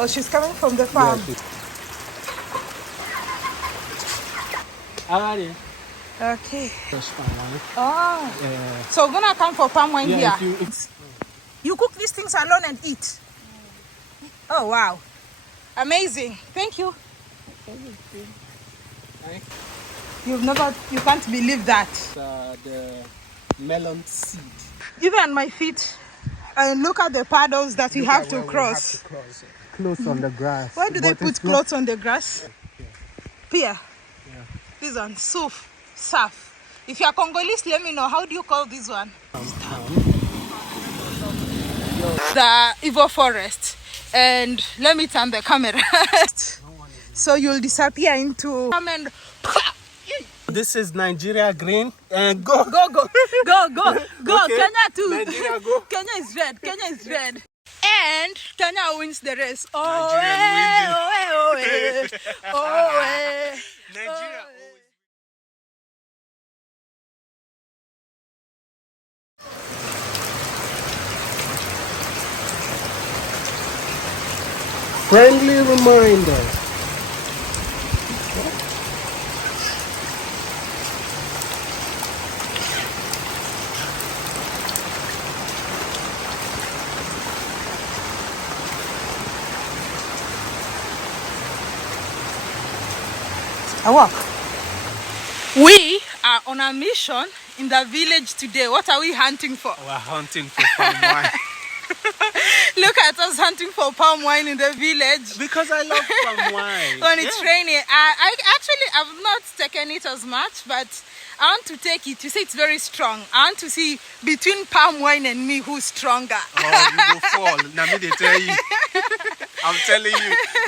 Oh, she's coming from the farm. How are you? Okay. Fresh palm wine. Oh. Yeah. So we're gonna come for palm wine Yeah, here. You cook these things alone and eat. Oh wow. Amazing. Thank you. You can't believe that. The melon seed. Even my feet. Look at the paddles that we have to cross. Clothes on the grass. Why do they put clothes on the grass? Yeah. Pia. Yeah. This one, suf, saf. If you are Congolese, let me know. How do you call this one? The Ivo forest. And let me turn the camera. So you'll disappear into... This is Nigeria green. And go. Go. Okay. Kenya too. Nigeria, go. Kenya is red. And Kenya wins the race. Oh, Nigeria. Friendly reminder. I walk. We are on a mission in the village today. What are we hunting for? We're hunting for palm wine. Look at us hunting for palm wine in the village. Because I love palm wine. When it's raining. I've not taken it as much, but I want to take it. You see, it's very strong. I want to see between palm wine and me who's stronger. Oh, you will fall. Now me they tell you. I'm telling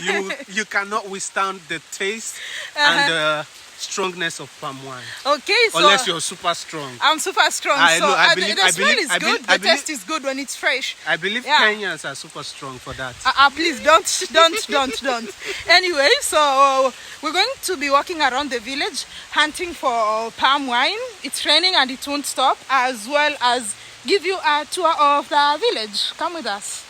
you, you cannot withstand the taste and the strongness of palm wine. Okay, so unless you're super strong. I'm super strong. The smell is good. The taste is good when it's fresh. I believe Kenyans are super strong for that. Please don't. Anyway, so we're going to be walking around the village hunting for palm wine. It's raining and it won't stop, as well as give you a tour of the village. Come with us.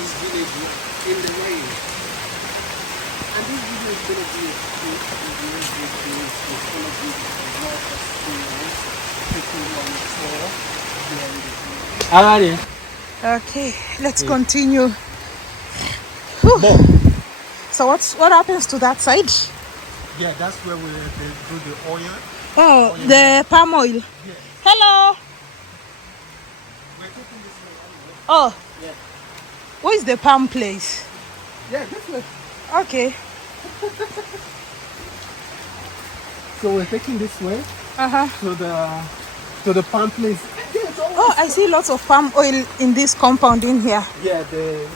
This village in the rain. And this video is going to be a quick video with all of you what experience taking on a tour here in the village. How are you? Okay, let's continue. So what happens to that side? Yeah, that's where we do the oil. Oh, the palm oil. Yeah. Hello. We're taking this way. Oh. Yeah. Where is the palm place? Yeah, this way. Okay. So we're taking this way to the palm place. Oh, I see lots of palm oil in this compound in here. Yeah, the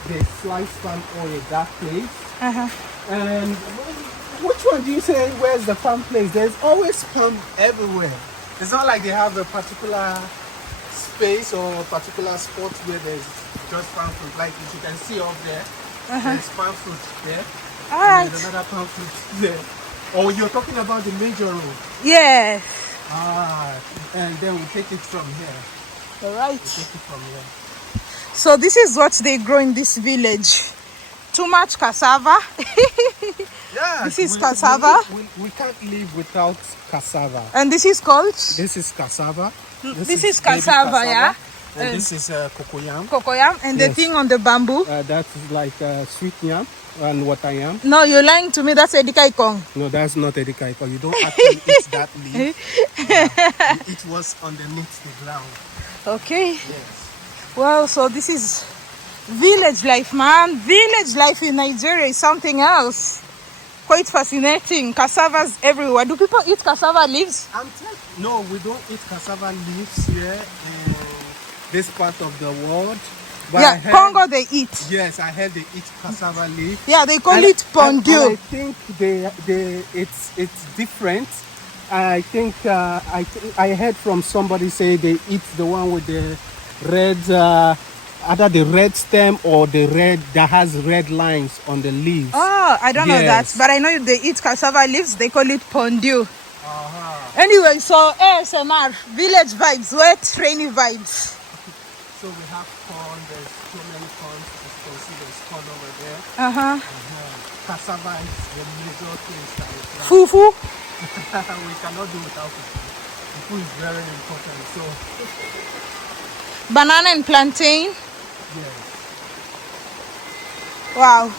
sliced palm oil, that place. And which one do you say where's the palm place? There's always palm everywhere. It's not like they have a particular space or a particular spot where there's just palm fruit. Like if you can see up there, there's palm fruit there. All And right. then another palm fruit there. Oh, you're talking about the major road. Yes. Ah, and then we take it from here. All right. We take it from here. So this is what they grow in this village. Too much cassava. Yeah, This is cassava. We can't live without cassava. And this is called? This is cassava. This is baby cassava, yeah? And this is cocoyam. Cocoyam. And the Yes. thing on the bamboo? That is like sweet yam and water yam. No, you're lying to me. That's edikaikong. No, that's not edikaiko. You don't actually eat that leaf. You eat what's underneath the ground. Okay. Yes. Well, so this is village life, man. Village life in Nigeria is something else. Quite fascinating. Cassavas everywhere. Do people eat cassava leaves? No, we don't eat cassava leaves here in this part of the world. But Yeah, Congo they eat. Yes, I heard they eat cassava leaf. Yeah, they call it pondu. And I think it's different. I think I heard from somebody say they eat the one with the red, either the red stem or the red that has red lines on the leaves. Oh, I don't know that, Yes. but I know they eat cassava leaves. They call it pondu. Uh-huh. Anyway, so ASMR, village vibes, wet, rainy vibes. So we have corn. There's so many corns. As you can see, there's corn over there. Cassava is the major thing that we plant. Fufu. We cannot do without fufu. Fufu is very important. So Banana and plantain. yes. Wow.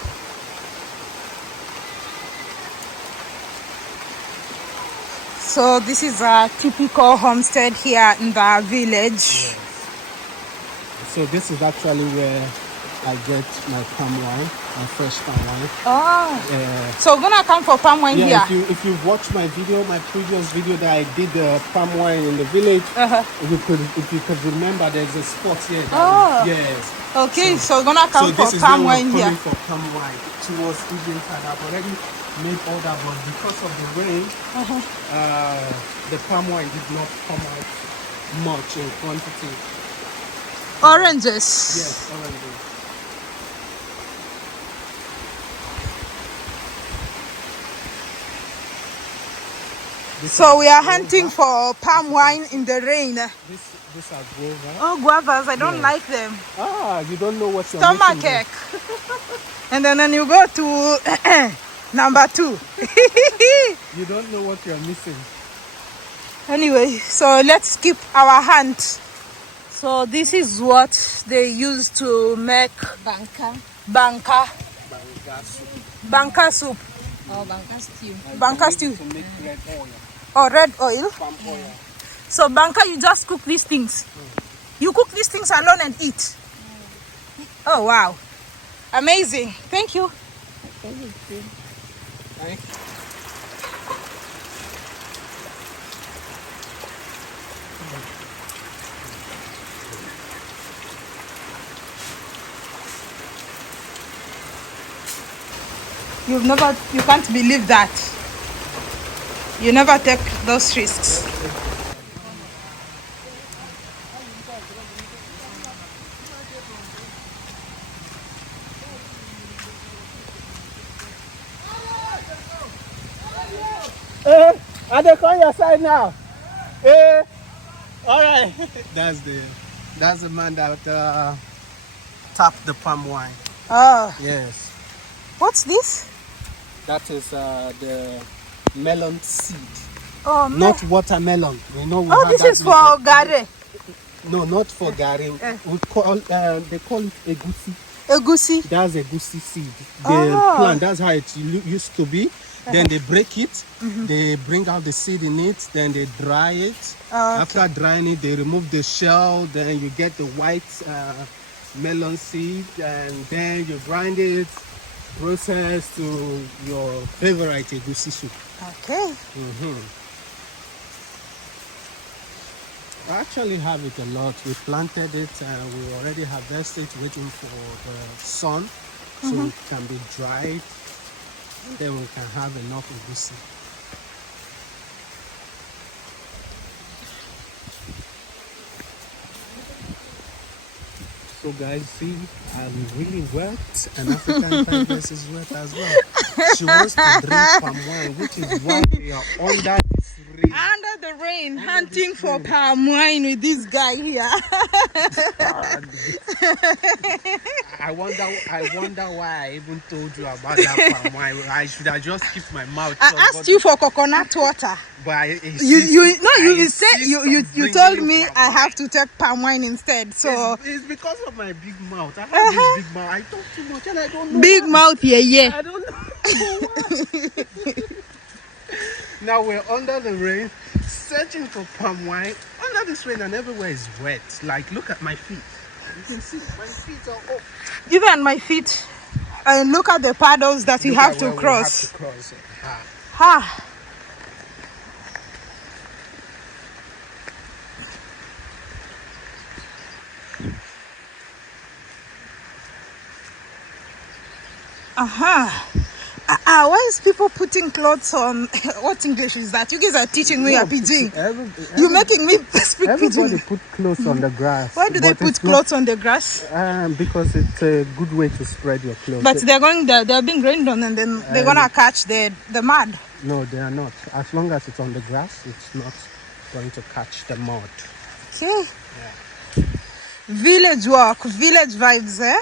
So this is a typical homestead here in the village. Yes. So this is actually where I get my palm wine, my fresh palm wine. Oh. So we're gonna come for palm wine Yeah, here. if you've watched my video, my previous video that I did the palm wine in the village, if you could remember, there's a spot here. Yes. Okay, so we're gonna come for this is palm where wine we're here. coming for palm wine. Towards evening time, I've already made all that, but because of the rain, the palm wine did not come out much in quantity. Oranges. Yes, oranges. So we are hunting for palm wine in the rain. These are guava. Oh, guavas, I don't like them. Ah, you don't know what you're Stomach missing ache. And then you go to number 2. there. You don't know what you're missing. Anyway, so let's keep our hunt. So this is what they use to make banka soup. Oh, banka stew. Banka stew. To make red oil, Or red oil. palm oil. So banka, you just cook these things. You cook these things alone and eat. Oh wow, amazing! Thank you. Right? You can't believe that. You never take those risks. Are they on your side now? All right. That's the man that tapped the palm wine. Oh, Yes. what's this? That is the melon seed. Oh, Not watermelon. You know. We oh, have this that is for gare. No, not for gari. We call they call it egusi. Egusi. That's egusi seed. The Oh. plant. That's how it used to be. Then they break it. They bring out the seed in it. Then they dry it. Okay. After drying it, they remove the shell. Then you get the white melon seed, and then you grind it, process to your favorite egusi soup. Okay. I actually have it a lot. We planted it, we already harvested, waiting for the sun, so it can be dried. Then we can have enough egusi. So So guys, see, I'm really wet, and African tigress is wet as well. She wants to drink palm wine, which is why we are under this rain. Under the rain, hunting for palm wine with this guy here. I wonder why I even told you about that palm wine. I should have just kept my mouth shut. I asked you for coconut water. But You told me I have to take palm wine instead. So it's because of my big mouth. I have this big mouth. I talk too much and I don't know. Big mouth, yeah. I don't know. Now we're under the rain, searching for palm wine. Under this rain and everywhere is wet. Like, look at my feet. You can see my feet are up. Even my feet. And look at the paddles that we have to cross. Ha. Why is people putting clothes on? What English is that? You guys are teaching me a pidgin. You're making me speak pidgin. Everybody put clothes on the grass. Why do they put clothes on the grass? Because it's a good way to spread your clothes. But they're being rained on, and then they're gonna catch the mud. No, they are not. As long as it's on the grass, it's not going to catch the mud. Okay. Yeah. Village walk, village vibes, eh?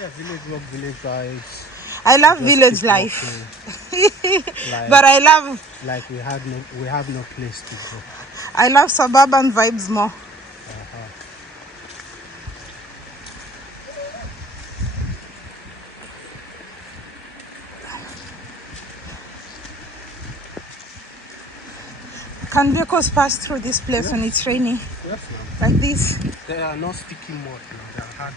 Yeah, village walk, village vibes. I love village life. But I love, like we have no place to go. I love suburban vibes more. Can vehicles pass through this place when it's raining? Yes, like this? They are not sticky mud now. They are hard.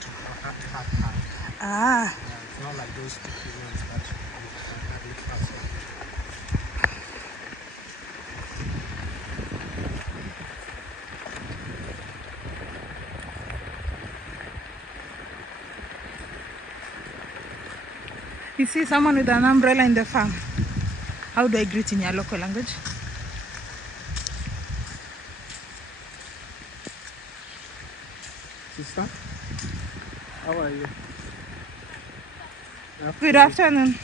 Ah. Yeah, it's not like those sticky ones that you can hardly pass on. You see someone with an umbrella in the farm. How do I greet in your local language? Sister, how are you? Good afternoon.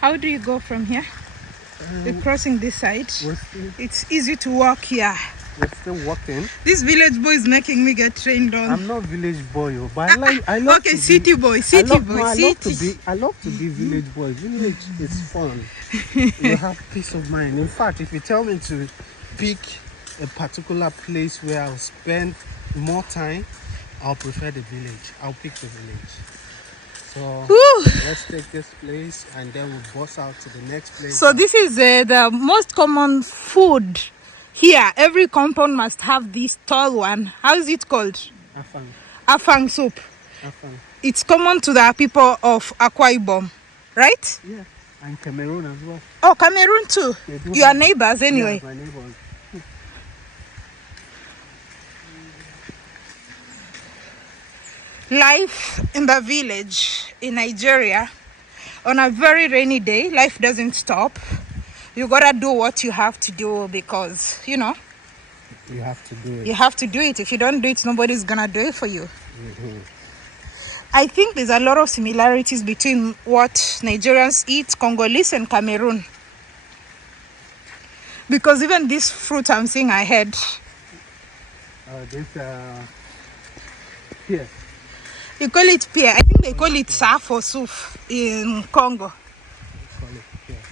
How do you go from here? We're crossing this side. It's easy to walk here. We're still walking. This village boy is making me get trained on. I'm not village boy, but I love okay, city boy. I love to be village boy. Village is fun. You have peace of mind. In fact, if you tell me to pick a particular place where I'll spend more time, I'll prefer the village. I'll pick the village. So let's take this place and then we'll bus out to the next place. So this is the most common food here. Every compound must have this tall one. How is it called? Afang. Afang soup. Afang. It's common to the people of Akwa Ibom, right? Yeah, and Cameroon as well. Oh, Cameroon too. You are neighbors anyway. Yeah, my neighbors. Life in the village in Nigeria, on a very rainy day, life doesn't stop. You gotta do what you have to do because, you know, you have to do it. You have to do it. If you don't do it, nobody's gonna do it for you. Mm-hmm. I think there's a lot of similarities between what Nigerians eat, Congolese and Cameroon. Because even this fruit I'm seeing ahead. Pear. You call it pear. I think they call it saf or suf in Congo. Call it pear.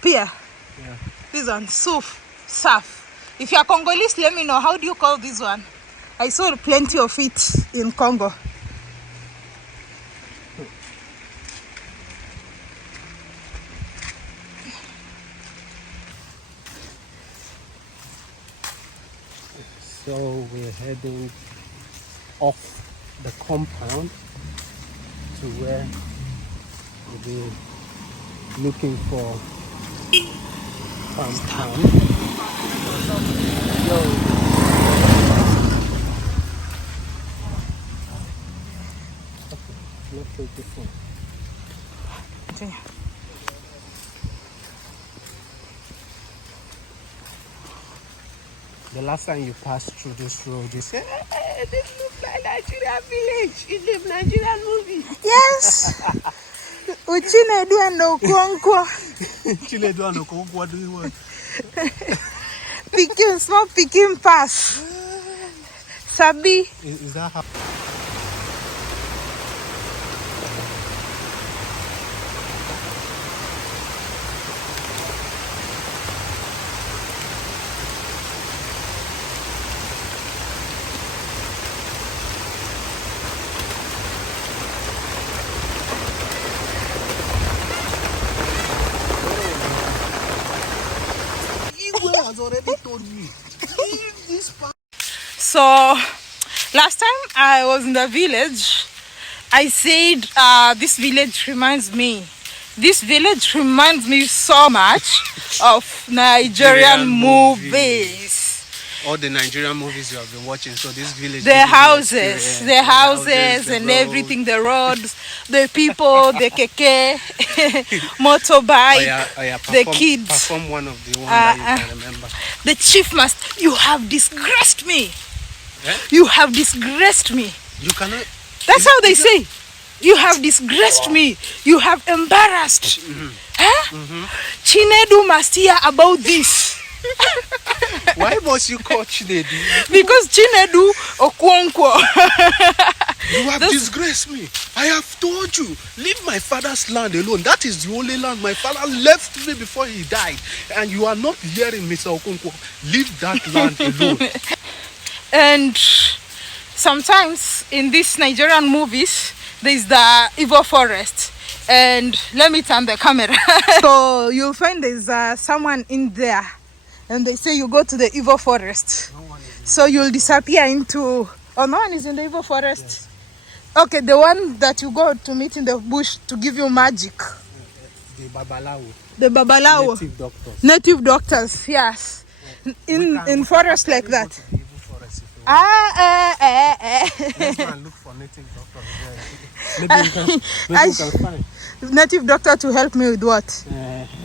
Pear. Yeah. This one, suf, saf. If you are Congolese, let me know. How do you call this one? I saw plenty of it in Congo. So we're heading off the compound to where we'll be looking for farm town. Okay, let's take this one. Okay. The last time you passed through this road, they said, hey, this looks like Nigeria village in the Nigerian movie. Yes. Chinedu and Okonkwo. Chinedu and Okonkwo, what do you want? Pikin, small pikin pass. Sabi. Is that how? Has already told me. Leave this part. So, last time I was in the village, I said this village reminds me. This village reminds me so much of Nigerian movies. All the Nigerian movies you have been watching. So this village. The houses and everything, the roads, the people, the keke, motorbike, the kids. Perform one of the ones that you can remember. The chief must. You have disgraced me. Eh? You have disgraced me. You cannot. That's how they say. You have disgraced me. You have embarrassed. Huh? Chinedu must hear about this. Why must you call Chinedu? Because Chinedu Okonkwo. You have disgraced me. I have told you, leave my father's land alone. That is the only land my father left me before he died. And you are not hearing Mr. Okonkwo. Leave that land alone. And sometimes in these Nigerian movies, there's the evil forest. And let me turn the camera. So you'll find there's someone in there. And they say you go to the evil forest. So you'll disappear into... Oh, no one is in the evil forest? Yes. Okay, the one that you go to meet in the bush to give you magic. The Babalawo. The Babalawo. Native doctors. Native doctors, yes. In forest like that. Let's go and look for native doctors there. Maybe you can find. Native doctor to help me with what?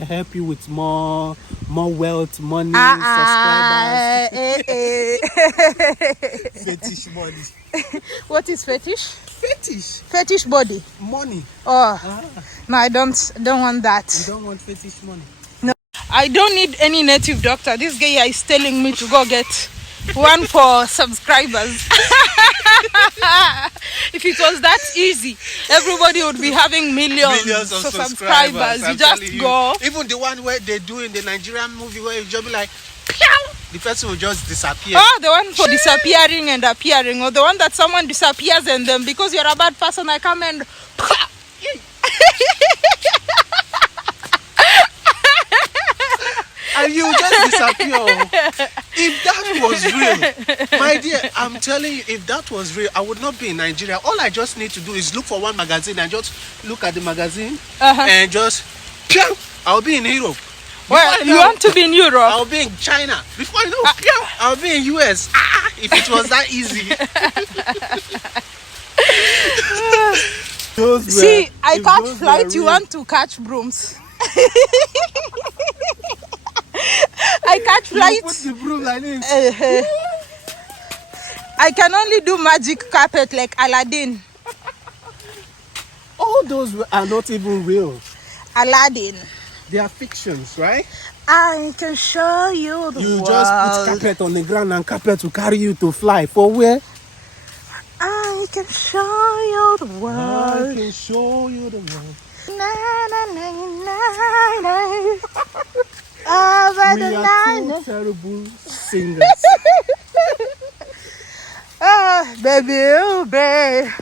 Help you with more wealth, money, subscribers. Fetish body. What is fetish? Fetish. Fetish body. Money. Oh. No, I don't want that. You don't want fetish money? No. I don't need any native doctor. This guy is telling me to go get one for subscribers. If it was that easy, everybody would be having millions of subscribers. You just go. Even the one where they do in the Nigerian movie where you just be like, Pew! The person will just disappear. Oh, the one for disappearing and appearing, or the one that someone disappears and then because you're a bad person, I come and and you just disappear. If that was real, my dear, I'm telling you, if that was real, I would not be in Nigeria. All I just need to do is look for one magazine and just look at the magazine and just, I'll be in Europe. Well, you want to be in Europe? I'll be in China. Before you know, I'll be in US. If it was that easy. See, I catch flight, you want to catch brooms. I catch flights. Put the broom like this. I can only do magic carpet like Aladdin. All those are not even real. Aladdin. They are fictions, right? I can show you the world. You just put carpet on the ground and carpet to carry you to fly. For where? I can show you the world. I can show you the world. Na, na, na, na, na. We are two terrible singers. Baby, oh, babe.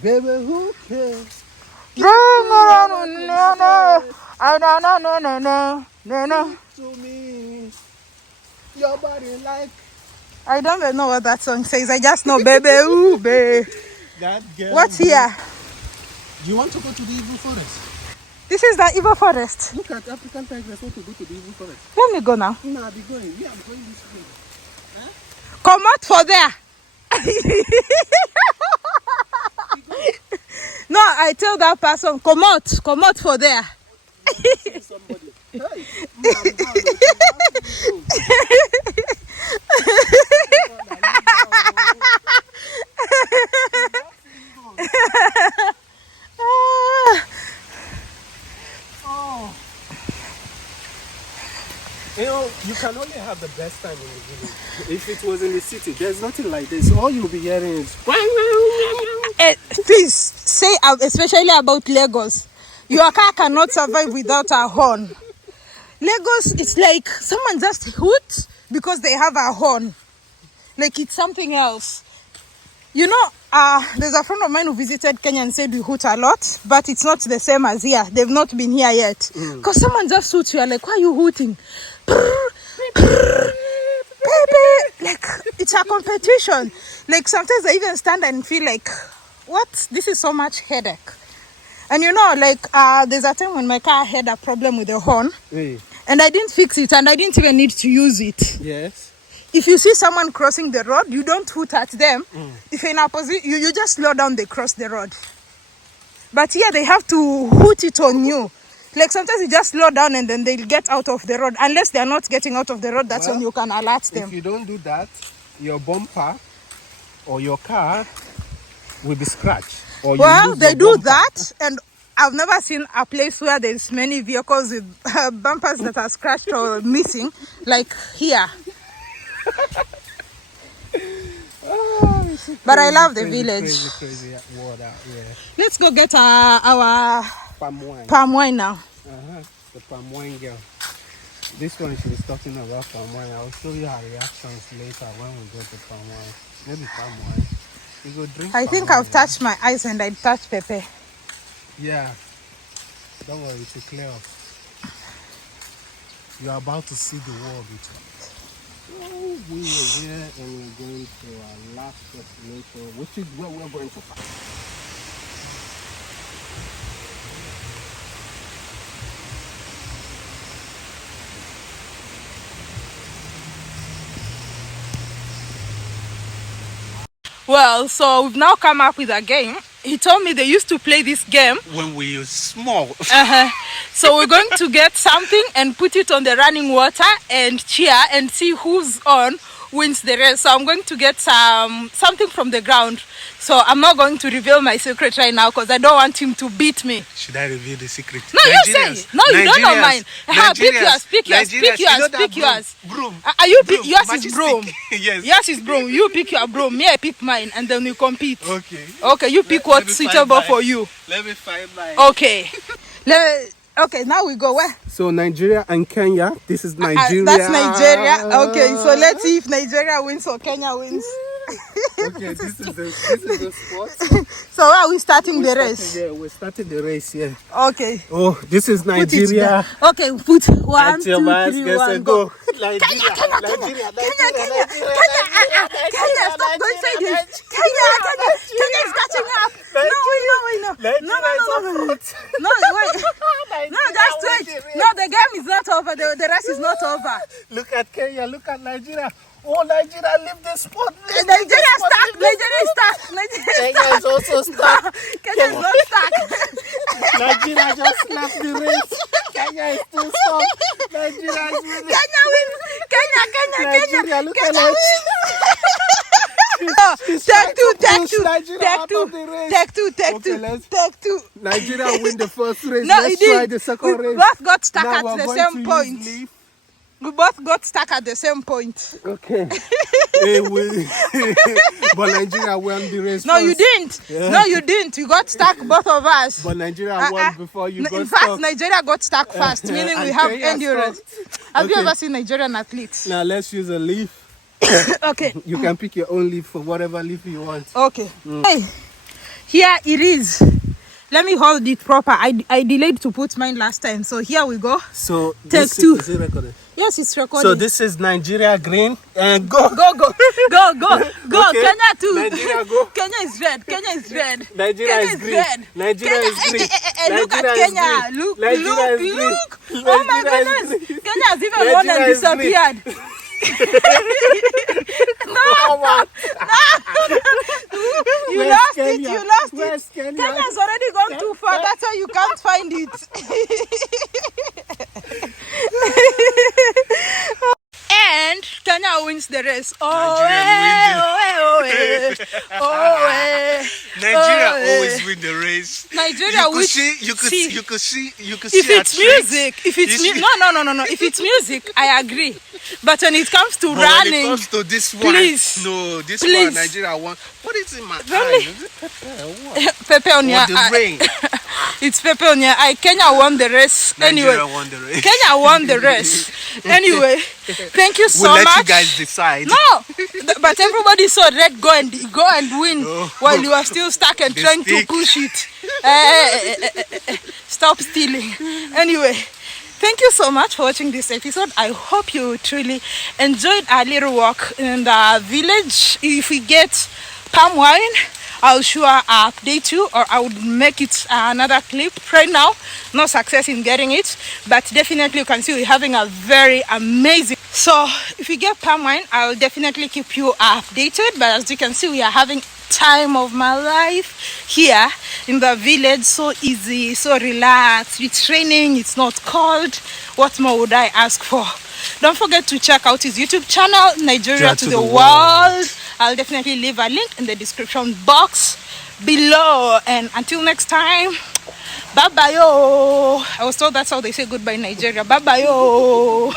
Baby, who cares? No. To me, your body like. I don't even know what that song says. I just know, baby, ooh, babe. That girl. What's here? Do you want to go to the evil forest? This is the evil forest. Look at African tigress want to go to the evil forest. Let me go now. No, I'll be going. Yeah, I'm going this way. Huh? Come out for there. No, I tell that person, come out for there. Somebody. Hey, You can only have the best time in the village. If it was in the city, there's nothing like this. All you'll be hearing is... Please, say especially about Lagos. Your car cannot survive without a horn. Lagos, it's like someone just hoots because they have a horn. Like it's something else. You know, there's a friend of mine who visited Kenya and said we hoot a lot, but it's not the same as here. They've not been here yet. Because someone just hoots, you're like, why are you hooting? Like, it's a competition. Like, sometimes I even stand and feel like, what? This is so much headache. And you know, like, there's a time when my car had a problem with the horn. And I didn't fix it, and I didn't even need to use it. Yes. If you see someone crossing the road, you don't hoot at them. If you're in a position, you just slow down, they cross the road. But here they have to hoot it on you. Like sometimes you just slow down and then they'll get out of the road. Unless they're not getting out of the road, that's when you can alert them. If you don't do that, your bumper or your car will be scratched. Or well, they do that, and I've never seen a place where there's many vehicles with bumpers that are scratched or missing, like here. But I love the village. Crazy water, yeah. Let's go get our palm wine now. The palm wine girl. This one she was talking about palm wine. I'll show you her reactions later when we go to palm wine. Maybe palm wine. We go drink. I think I've touched my eyes and I touched Pepe. Yeah. Don't worry, it will clear up. You are about to see the world with her. Oh, we are here and we're going to our last destination, which is where we're going to find. Well, so we've now come up with a game. He told me they used to play this game when we were small. So we're going to get something and put it on the running water and cheer and see who's on wins the race. So I'm going to get something from the ground. So I'm not going to reveal my secret right now because I don't want him to beat me. Should I reveal the secret? No, you say it. No, you don't know mine. Pick yours, pick yours, pick yours, pick yours. Broom. Are you pick yours is broom. Yes. Yours is broom. You pick your broom. Me, I pick mine, and then we compete. Okay. Okay, you pick what's suitable for you. Let me find mine. Okay. Okay, now we go where? So Nigeria and Kenya. This is Nigeria. That's Nigeria. Okay, so let's see if Nigeria wins or Kenya wins. Okay, this is the spot. So where are we starting the race? Yeah, we're starting the race, yeah. Okay. Oh, this is Nigeria. Okay, put 1, 2, 3, 1, go. Nigeria, Kenya, stop going say this. Kenya is catching up. No, wait. No, wait. No, just wait. No, the game is not over. The race is not over. Look at Kenya, look at Nigeria. Oh, Nigeria, leave the spot. Nigeria is stuck. Kenya is also stuck. Kenya is not stuck. Nigeria just left the race. Kenya is still stuck. Nigeria is winning. Kenya wins. Kenya. Nigeria, look at Nigeria. Take two. Nigeria win the first race. No, let's try the second race. We both got stuck now at the same point. We both got stuck at the same point. Okay. But Nigeria won the race. No, you didn't. Yeah. No, you didn't. You got stuck, both of us. But Nigeria won before you got stuck. In fact, Nigeria got stuck first, meaning we have endurance. Have you ever seen Nigerian athletes? Now let's use a leaf. Okay. You can pick your own leaf for whatever leaf you want. Okay. Hey, here it is. Let me hold it proper. I delayed to put mine last time. So here we go. So take two. Is it recorded? Yes, it's recorded. So this is Nigeria green and go. Go. Okay. Kenya too. Nigeria go. Kenya is red. Nigeria is green. Red. Nigeria is green. Look at Kenya. Look. Oh my goodness. Kenya has even won and disappeared. No. You lost it. Where's Kenya? Kenya's already gone too far. That's why you can't find it. And Kenya wins the race. Nigeria always win the race. Nigeria wins. You could see. If it's music, if it's music, I agree. But when it comes to running, when it comes to this one, please, one Nigeria won. What is in my really? eye? Is it pepper or what? Pepper on your the rain. It's pepper on your eye. Kenya won the race. Nigeria won the race. Kenya won the race. Anyway, thank you so much. We'll let you guys decide. No, but everybody saw Red go and win while you are still stuck and trying to push it. Stop stealing. Anyway, thank you so much for watching this episode. I hope you truly enjoyed our little walk in the village. If we get palm wine, I'll sure update you, or I would make it another clip. Right now, no success in getting it, but definitely you can see we're having a very amazing. So if we get palm wine, I'll definitely keep you updated. But as you can see, we are having time of my life here in the village. So easy, so relaxed. It's raining, it's not cold. What more would I ask for? Don't forget to check out his YouTube channel, Nigeria to the world. I'll definitely leave a link in the description box below. And until next time, bye bye yo. I was told that's how they say goodbye in Nigeria. Bye bye yo.